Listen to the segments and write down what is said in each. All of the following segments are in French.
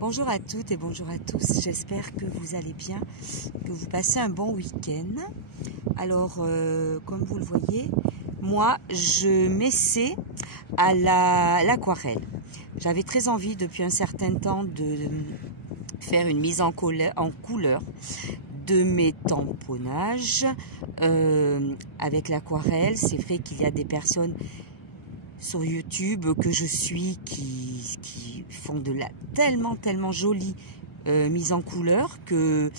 Bonjour à toutes et bonjour à tous, j'espère que vous allez bien, que vous passez un bon week-end. Alors, comme vous le voyez, moi, je m'essaie à l'aquarelle. J'avais très envie depuis un certain temps de faire une mise en couleur de mes tamponnages avec l'aquarelle. C'est vrai qu'il y a des personnes sur YouTube que je suis qui font de la tellement jolie mise en couleur que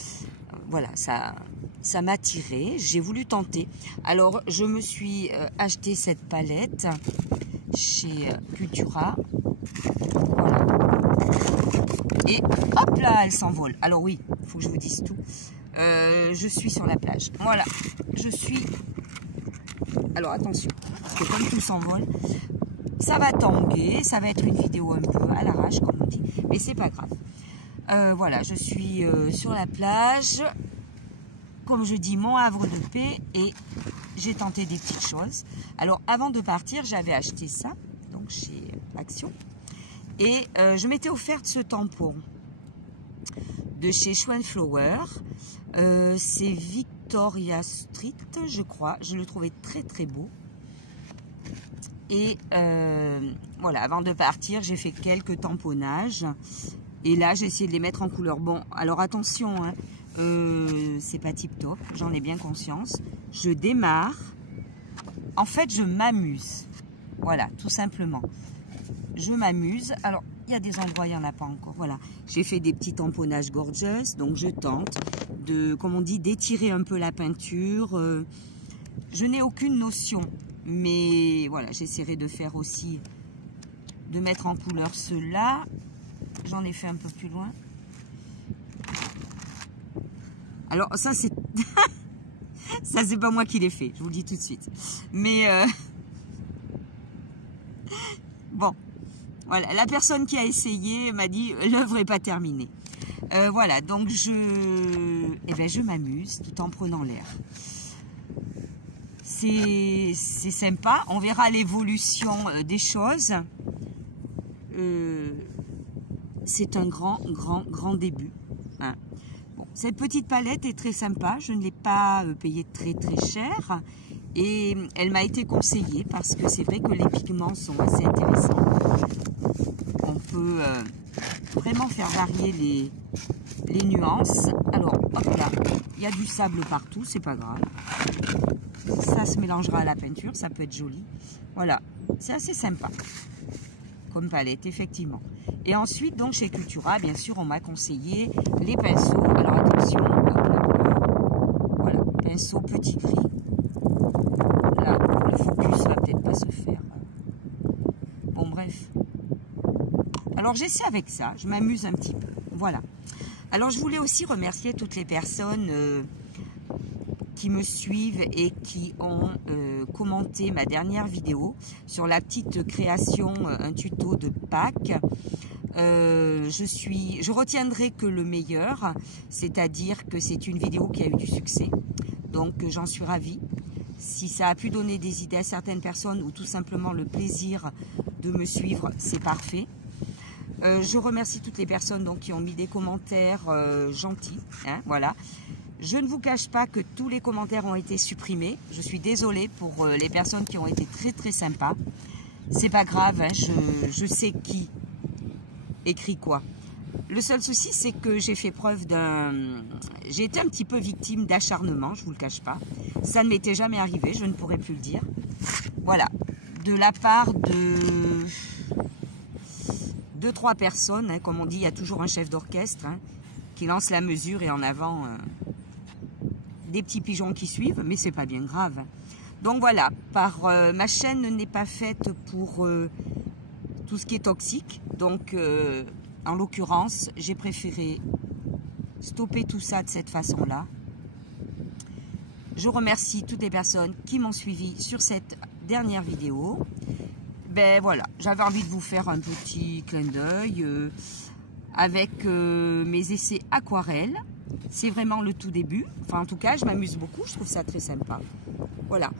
voilà, ça m'a attiré. J'ai voulu tenter. Alors je me suis acheté cette palette chez Cultura. Voilà. Et hop là, elle s'envole. Alors oui, il faut que je vous dise tout. Je suis sur la plage. Voilà, je suis... Alors attention, parce que comme tout s'envole, ça va tanguer, ça va être une vidéo un peu à l'arrache, comme on dit, mais c'est pas grave. Voilà, je suis sur la plage, comme je dis, mon havre de paix, et j'ai tenté des petites choses. Alors, avant de partir, j'avais acheté ça, donc chez Action, et je m'étais offerte ce tampon de chez Schwanflower. C'est Victoria Street, je crois. Je le trouvais très beau. Et voilà, avant de partir, j'ai fait quelques tamponnages. Et là, j'ai essayé de les mettre en couleur. Bon, alors attention, hein, c'est pas tip top, j'en ai bien conscience. Je démarre. En fait, je m'amuse. Voilà, tout simplement. Je m'amuse. Alors, il y a des endroits, il n'y en a pas encore. Voilà, j'ai fait des petits tamponnages gorgeous. Donc, je tente de, comme on dit, d'étirer un peu la peinture. Je n'ai aucune notion. Mais voilà, j'essaierai de faire aussi, de mettre en couleur ceux-là. J'en ai fait un peu plus loin. Alors ça c'est... ça c'est pas moi qui l'ai fait, je vous le dis tout de suite. Mais bon, voilà, la personne qui a essayé m'a dit l'œuvre n'est pas terminée. Voilà, donc je m'amuse tout en prenant l'air. C'est sympa, on verra l'évolution des choses. C'est un grand début. Hein. Bon, cette petite palette est très sympa, je ne l'ai pas payée très cher. Et elle m'a été conseillée parce que c'est vrai que les pigments sont assez intéressants. On peut vraiment faire varier les nuances. Alors, hop là, il y a du sable partout, c'est pas grave. Ça se mélangera à la peinture, ça peut être joli. Voilà, c'est assez sympa comme palette, effectivement. Et ensuite, donc, chez Cultura, bien sûr, on m'a conseillé les pinceaux. Alors, attention, hop là. Voilà, pinceau petit gris. Là, le focus va peut-être pas se faire. Bon, bref. Alors, j'essaie avec ça, je m'amuse un petit peu. Voilà. Alors, je voulais aussi remercier toutes les personnes qui me suivent et qui ont commenté ma dernière vidéo sur la petite création, un tuto de Pâques. Je retiendrai que le meilleur, c'est-à-dire que c'est une vidéo qui a eu du succès. Donc j'en suis ravie. Si ça a pu donner des idées à certaines personnes ou tout simplement le plaisir de me suivre, c'est parfait. Je remercie toutes les personnes donc, qui ont mis des commentaires gentils. Hein, voilà. Je ne vous cache pas que tous les commentaires ont été supprimés. Je suis désolée pour les personnes qui ont été très sympas. C'est pas grave, hein, je sais qui écrit quoi. Le seul souci, c'est que j'ai fait preuve j'ai été un petit peu victime d'acharnement, je vous le cache pas. Ça ne m'était jamais arrivé, je ne pourrais plus le dire. Voilà, de la part de 2-3 personnes, hein, comme on dit, il y a toujours un chef d'orchestre hein, qui lance la mesure et en avant... des petits pigeons qui suivent, mais c'est pas bien grave. Donc voilà, ma chaîne n'est pas faite pour tout ce qui est toxique. Donc, en l'occurrence, j'ai préféré stopper tout ça de cette façon-là. Je remercie toutes les personnes qui m'ont suivi sur cette dernière vidéo. Ben voilà, j'avais envie de vous faire un petit clin d'œil avec mes essais aquarelles. C'est vraiment le tout début. Enfin, en tout cas, je m'amuse beaucoup. Je trouve ça très sympa. Voilà.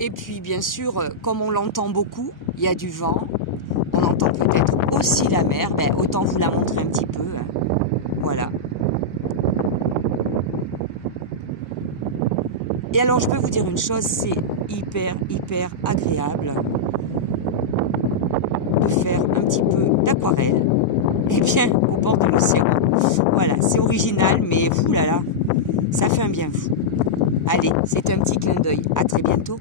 Et puis, bien sûr, comme on l'entend beaucoup, il y a du vent. On entend peut-être aussi la mer. Ben, autant vous la montrer un petit peu. Hein. Voilà. Et alors, je peux vous dire une chose, c'est hyper agréable de faire un petit peu d'aquarelle. Et bien, au bord de l'océan. Voilà, c'est original, mais vous, là, ça fait un bien fou. Allez, c'est un petit clin d'œil. À très bientôt.